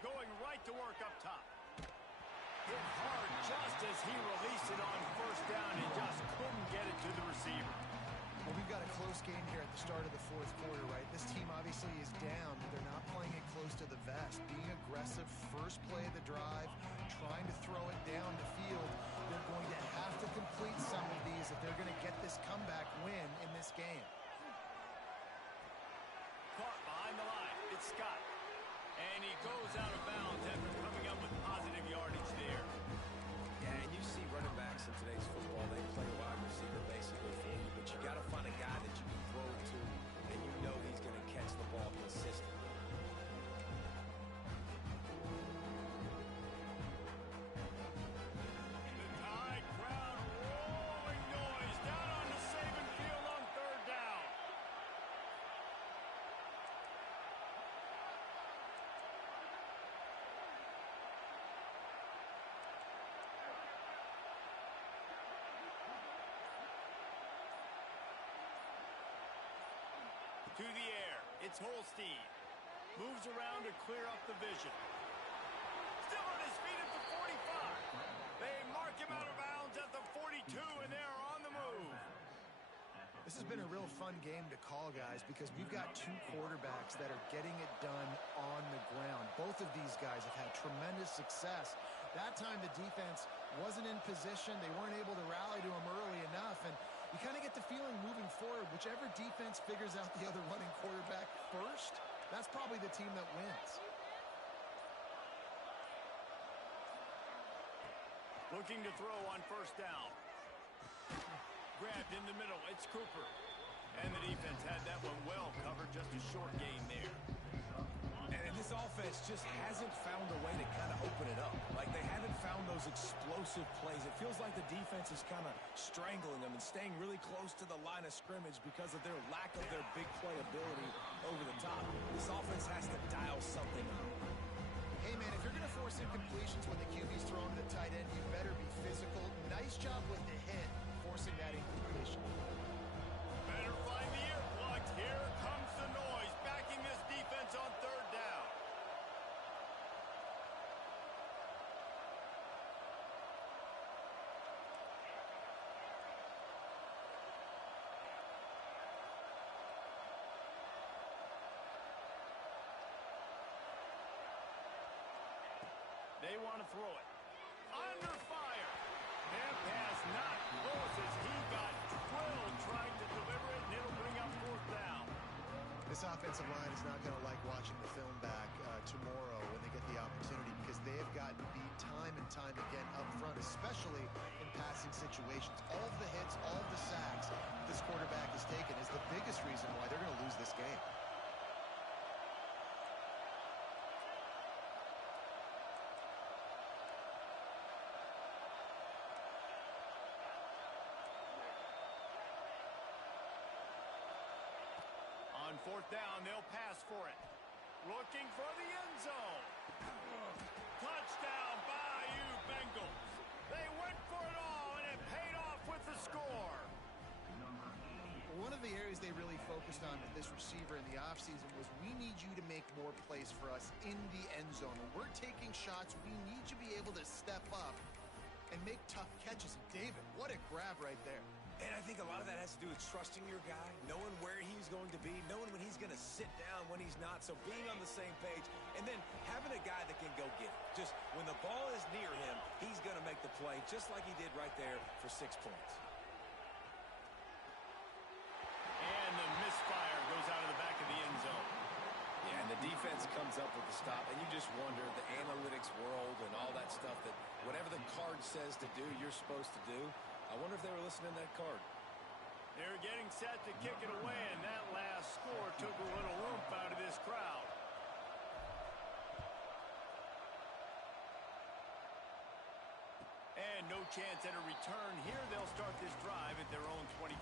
Going right to work up top. Hit hard just as he released it on first down and just couldn't get it to the receiver. Well, we've got a close game here at the start of the fourth quarter, right? This team obviously is down, but they're not playing it close to the vest. Being aggressive, first play of the drive, trying to throw it down the field. They're going to have to complete some of these if they're going to get this comeback win in this game. Caught behind the line. It's Scott. And he goes out of bounds after coming up with positive yardage there. Yeah, and you see running backs in today's football, they play wide receiver basically for you, but you got to find a guy that you can throw it to, and you know he's going to catch the ball consistently. The Tide crowd rolling noise down on the Saban Field on third down. To the air, it's Holstein. Moves around to clear up the vision. Still on his feet at the 45. They mark him out of bounds at the 42, and they're on the move. This has been a real fun game to call, guys, because we've got 2 quarterbacks that are getting it done on the ground. Both of these guys have had tremendous success. That time the defense wasn't in position. They weren't able to rally to him early enough, and you kind of get the feeling moving forward, whichever defense figures out the other running quarterback first, that's probably the team that wins. Looking to throw on first down. Grabbed in the middle, it's Cooper. And the defense had that one well covered, just a short gain there. And this offense just hasn't found a way to kind of open it up. Like, they haven't found those explosive plays. It feels like the defense is kind of strangling them and staying really close to the line of scrimmage because of their lack of their big play ability over the top. This offense has to dial something up. Hey, man, if you're going to force incompletions when the QB's throwing to the tight end, you better be physical. Nice job with the hit, forcing that incompletion. Better find the earplugs. Here comes the noise, backing this defense on third down. They want to throw it. Under fire. That pass not close as he got drilled trying to deliver it, and it'll bring up fourth down. This offensive line is not going to like watching the film back tomorrow when they get the opportunity, because they have gotten beat time and time again up front, especially in passing situations. All of the hits, all of the sacks this quarterback has taken is the biggest reason why they're going to lose this game. On fourth down, they'll pass for it. Looking for the end zone. Touchdown, Bayou Bengals. They went for it all, and it paid off with the score. One of the areas they really focused on with this receiver in the offseason was, we need you to make more plays for us in the end zone. When we're taking shots, we need you to be able to step up and make tough catches. And David, what a grab right there. And I think a lot of that has to do with trusting your guy, knowing where he's going to be, knowing when he's going to sit down, when he's not. So being on the same page, and then having a guy that can go get it. Just when the ball is near him, he's going to make the play, just like he did right there for 6 points. And the misfire goes out of the back of the end zone. Yeah, and the defense comes up with the stop, and you just wonder, the analytics world and all that stuff, that whatever the card says to do, you're supposed to do. I wonder if they were listening to that card. They're getting set to kick it away, and that last score took a little oomph out of this crowd. And no chance at a return here. They'll start this drive at their own 25.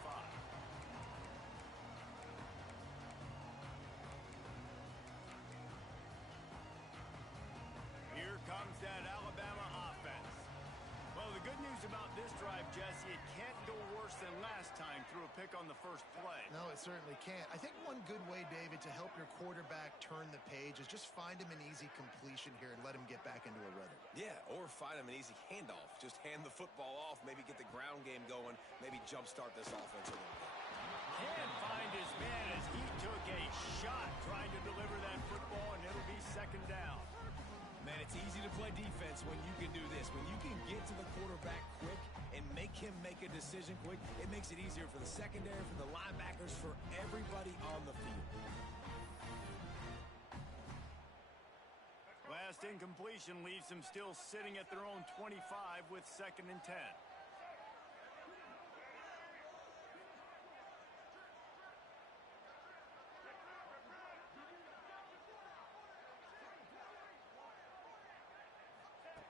Here comes that Alabama offense. Well, the good news about this drive, Jesse, it can't go worse than last time through a pick on the first play. No, it certainly can't. I think one good way, David, to help your quarterback turn the page is just find him an easy completion here and let him get back into a rhythm. Yeah, or find him an easy handoff. Just hand the football off, maybe get the ground game going, maybe jumpstart this offense a little bit. Can't find his man as he took a shot trying to deliver that football, and it'll be second down. Man, it's easy to play defense when you can do this. When you can get to the quarterback quick and make him make a decision quick, it makes it easier for the secondary, for the linebackers, for everybody on the field. Last incompletion leaves them still sitting at their own 25 with 2nd and 10.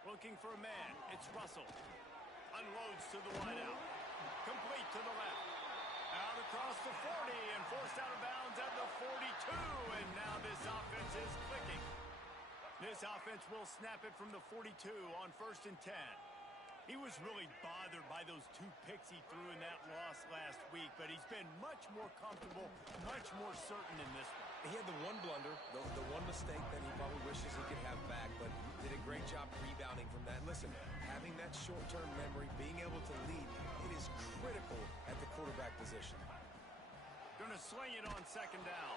Looking for a man. It's Russell. Unloads to the wideout. Complete to the left. Out across the 40 and forced out of bounds at the 42. And now this offense is clicking. This offense will snap it from the 42 on 1st and 10. He was really bothered by those 2 picks he threw in that loss last week, but he's been much more comfortable, much more certain in this one. He had the one blunder, the one mistake that he probably wishes he could have back, but did a great job rebounding from that. Listen, having that short-term memory, being able to lead, it is critical at the quarterback position. Going to sling it on 2nd down.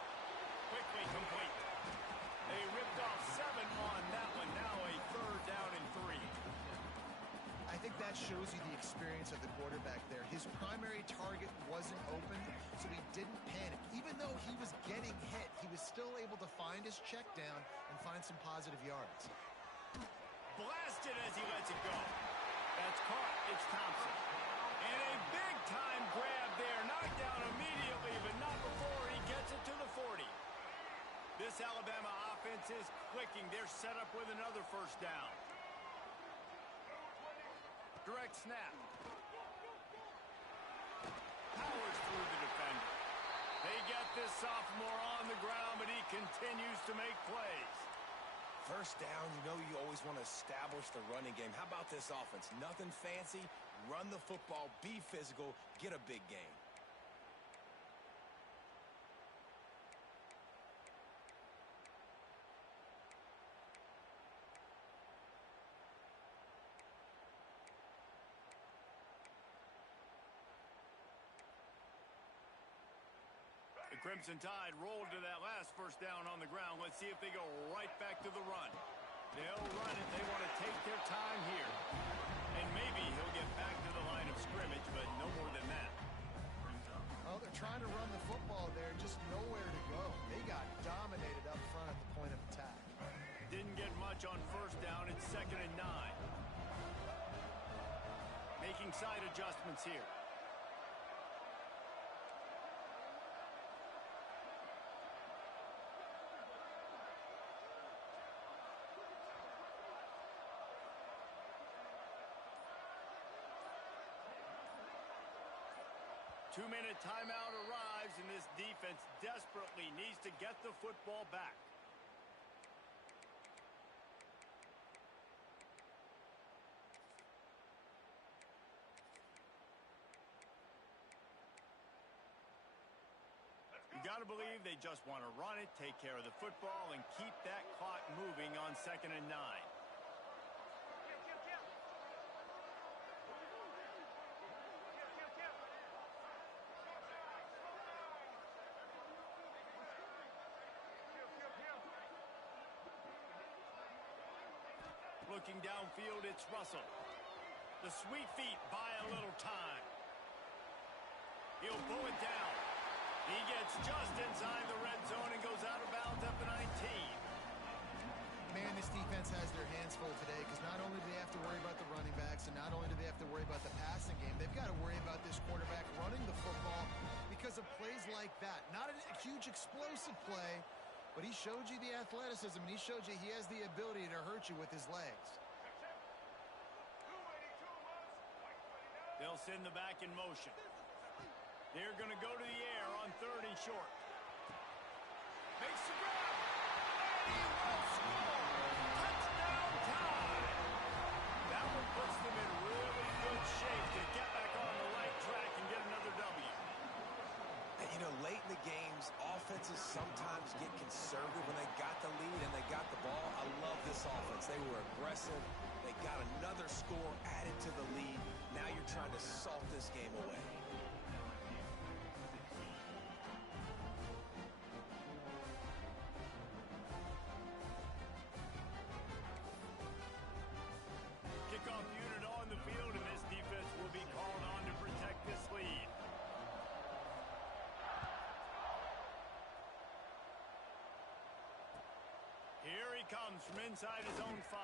Quickly complete. They ripped off 7 on that one. Now a 3rd down and 3. I think that shows you the experience of the quarterback there. His primary target wasn't open, so he didn't panic. Even though he was getting hit, he was still able to find his check down and find some positive yards. Blasted as he lets it go. That's caught. It's Thompson. And a big-time grab there. Knocked down immediately, but not before he gets it to the 40. This Alabama offense is clicking. They're set up with another 1st down. Direct snap. Powers through the defender. They get this sophomore on the ground, but he continues to make plays. 1st down, you know you always want to establish the running game. How about this offense? Nothing fancy. Run the football, be physical, get a big gain. The Crimson Tide rolled to that last 1st down on the ground. Let's see if they go right back to the run. They'll run it. They want to take their time here. And maybe he'll get back to the line of scrimmage, but no more than that. Well, they're trying to run the football there, just nowhere to go. They got dominated up front at the point of attack. Didn't get much on 1st down. It's 2nd and 9. Making side adjustments here. Two-minute timeout arrives, and this defense desperately needs to get the football back. You got to believe they just want to run it, take care of the football, and keep that clock moving on 2nd and 9. Looking downfield, it's Russell. The sweet feet buy a little time. He'll pull it down. He gets just inside the red zone and goes out of bounds at the 19. Man, this defense has their hands full today because not only do they have to worry about the running backs and not only do they have to worry about the passing game, they've got to worry about this quarterback running the football because of plays like that. Not a huge explosive play, but he showed you the athleticism and he showed you he has the ability to hurt you with his legs. They'll send the back in motion. They're going to go to the air on 3rd and short. Makes the grab. And he will score. Touchdown time. That one puts them in really good shape to get back on the right track and get another W. And, you know, late in the games, offenses sometimes get conservative when they got the lead and they got the ball. I love this offense. They were aggressive. They got another score added to the lead. Now you're trying to salt this game away. Kickoff unit on the field, and this defense will be called on to protect this lead. Here he comes from inside his own 5.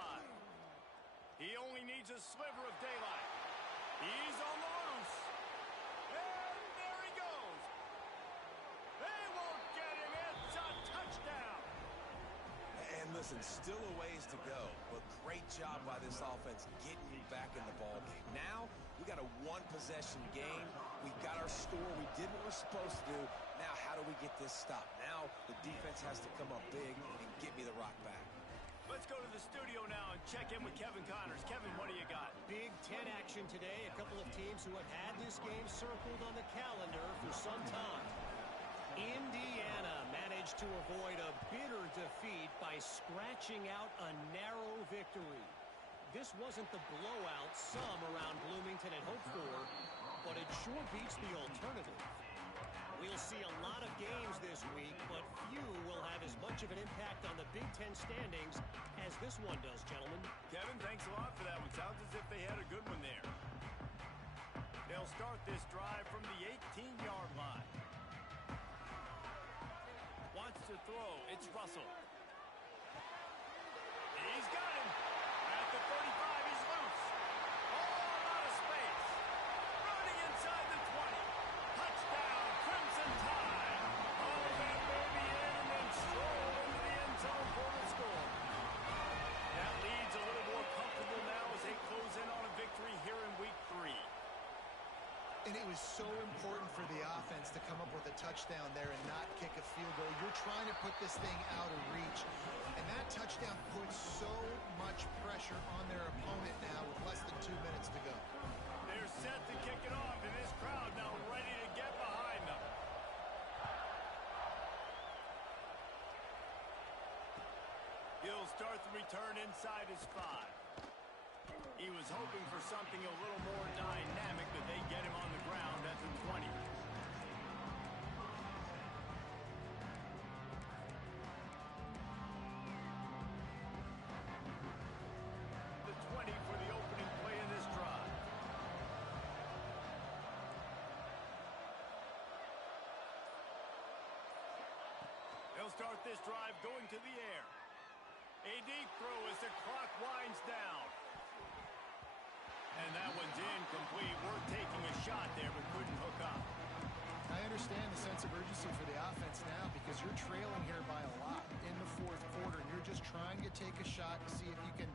He only needs a sliver of daylight. He's on the loose. And there he goes. They won't get him. It's a touchdown. And listen, still a ways to go, but great job by this offense getting you back in the ball game. Now, we got a one-possession game. We got our score. We did what we're supposed to do. Now, how do we get this stopped? Now, the defense has to come up big and get me the rock back. Let's go to the studio now and check in with Kevin Connors. Kevin, what do you got? Big Ten action today. A couple of teams who have had this game circled on the calendar for some time. Indiana managed to avoid a bitter defeat by scratching out a narrow victory. This wasn't the blowout some around Bloomington had hoped for, but it sure beats the alternative. We'll see a lot of games this week, but few will have as much of an impact on the Big Ten standings as this one does, gentlemen. Kevin, thanks a lot for that one. Sounds as if they had a good one there. They'll start this drive from the 18-yard line. Wants to throw. It's Russell. He's got him. At the 35, he's loose. All out of space. Running inside the 20. Touchdown, Crimson Tide. Oh, that may be in and then stroll into the end zone for the score. That lead's a little more comfortable now as they close in on a victory here in week 3. And it was so important for the offense to come up with a touchdown there and not kick a field goal. You're trying to put this thing out of reach. And that touchdown puts so much pressure on their opponent now with less than 2 minutes to go. They're set to kick it off, and this crowd now ready to get behind them. He'll start the return inside his 5. He was hoping for something a little more dynamic, but they get him on the ground at the 20. The 20 for the opening play in this drive. They'll start this drive going to the air. A deep throw as the clock winds down. And that one's incomplete. Worth taking a shot there, but couldn't hook up. I understand the sense of urgency for the offense now because you're trailing here by a lot in the 4th quarter, and you're just trying to take a shot to see if you can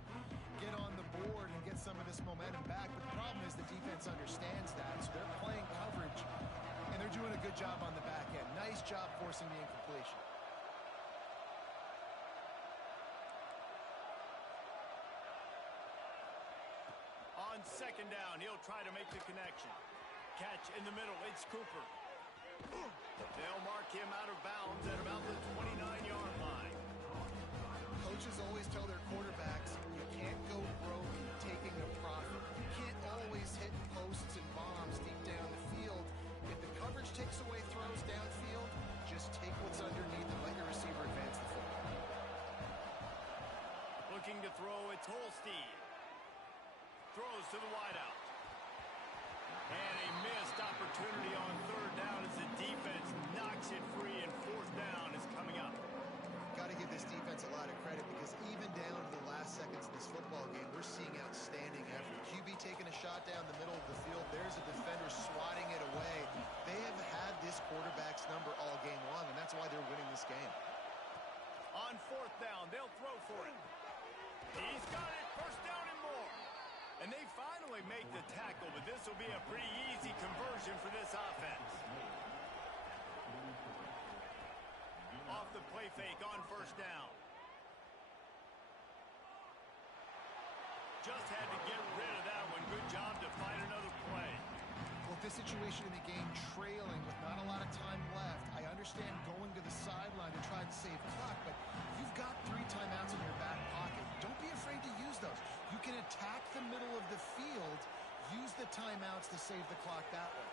get on the board and get some of this momentum back. But the problem is the defense understands that, so they're playing coverage, and they're doing a good job on the back end. Nice job forcing the incompletion. On 2nd down, he'll try to make the connection. Catch in the middle, it's Cooper. They'll mark him out of bounds at about the 29-yard line. Coaches always tell their quarterbacks, you can't go broke taking a profit. You can't always hit posts and bombs deep down the field. If the coverage takes away throws downfield, just take what's underneath and let your receiver advance the football. Looking to throw throw. It's Holstein. Throws to the wideout. And a missed opportunity on third down as the defense knocks it free, and fourth down is coming up. Got to give this defense a lot of credit because even down to the last seconds of this football game, we're seeing outstanding effort. QB taking a shot down the middle of the field. There's a defender swatting it away. They have had this quarterback's number all game long, and that's why they're winning this game. On fourth down, they'll throw for it. He's got it. First down and more. And they finally make the tackle, but this will be a pretty easy conversion for this offense. Off the play fake on first down. Just had to get rid of that one. Good job to find another play. Well, this situation in the game, trailing with not a lot of time left, I understand going to the sideline to try and save clock, but you've got 3 timeouts in your back pocket. Don't be afraid to use those. You can attack the middle of the field, use the timeouts to save the clock that way.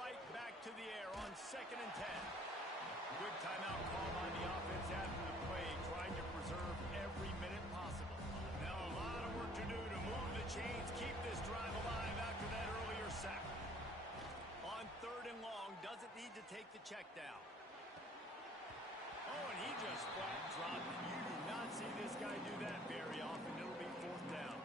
Right back to the air on 2nd and 10. Good timeout call by the offense after the play, trying to preserve every minute possible. Now a lot of work to do to move the chains, keep this drive alive after that earlier sack. On 3rd and long, doesn't need to take the check down. Oh, and he just flat dropped it. You do not see this guy do that very often. It'll be 4th down.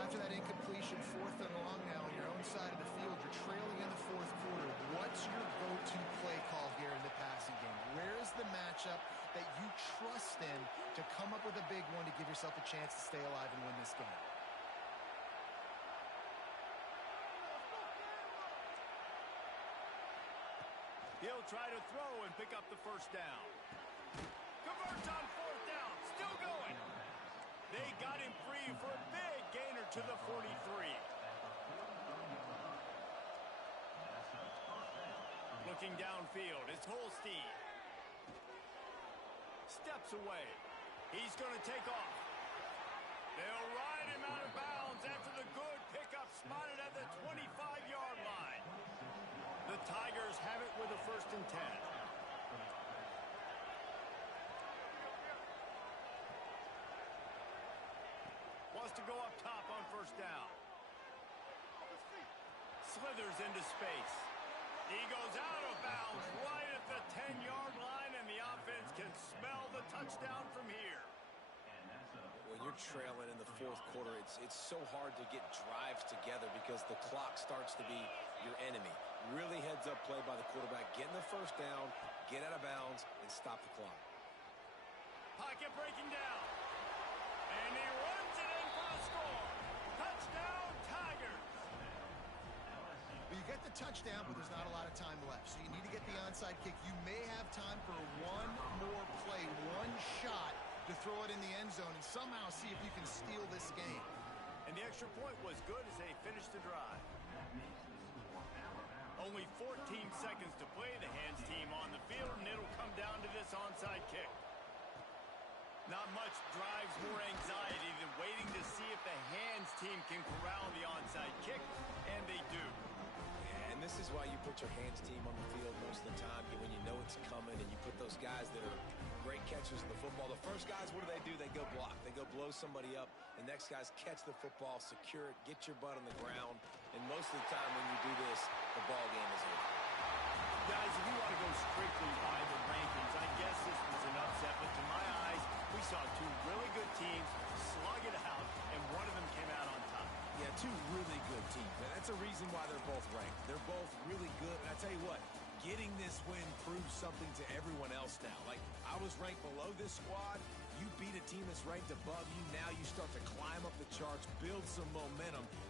After that incompletion, 4th and long now on your own side of the field, you're trailing in the 4th quarter. What's your go-to play call here in the passing game? Where is the matchup that you trust in to come up with a big one to give yourself a chance to stay alive and win this game? He'll try to throw and pick up the first down. Converts on 4th down. Still going. They got him free for a big gainer to the 43. Looking downfield, it's Holstein. Steps away. He's going to take off. They'll ride him out of bounds after the good pickup spotted at the 25-yard line. The Tigers have it with a 1st and 10. Wants to go up top on 1st down. Slithers into space. He goes out of bounds right at the 10-yard line, and the offense can smell the touchdown from here. When you're trailing in the 4th quarter, it's so hard to get drives together because the clock starts to be your enemy. Really heads-up play by the quarterback. Getting the 1st down, get out of bounds, and stop the clock. Pocket breaking down. And he runs it in for the score. Touchdown, Tigers. Well, you get the touchdown, but there's not a lot of time left. So you need to get the onside kick. You may have time for one more play, one shot to throw it in the end zone and somehow see if you can steal this game. And the extra point was good as they finished the drive. Only 14 seconds to play. The hands team on the field, and it'll come down to this onside kick. Not much drives more anxiety than waiting to see if the hands team can corral the onside kick, and they do. And this is why you put your hands team on the field most of the time, when you know it's coming, and you put those guys that are great catchers of the football. The first guys, what do? They go block. They go blow somebody up. The next guys catch the football, secure it, get your butt on the ground. And most of the time when you do this, the ball game is over. Guys, if you want to go strictly by the rankings, I guess this was an upset, but to my eyes, we saw 2 really good teams slug it out, and one of them came out on top. Yeah, 2 really good teams. And that's a reason why they're both ranked. They're both really good. And I tell you what, getting this win proves something to everyone else now. Like, I was ranked below this squad. You beat a team that's ranked above you. Now you start to climb up the charts, build some momentum.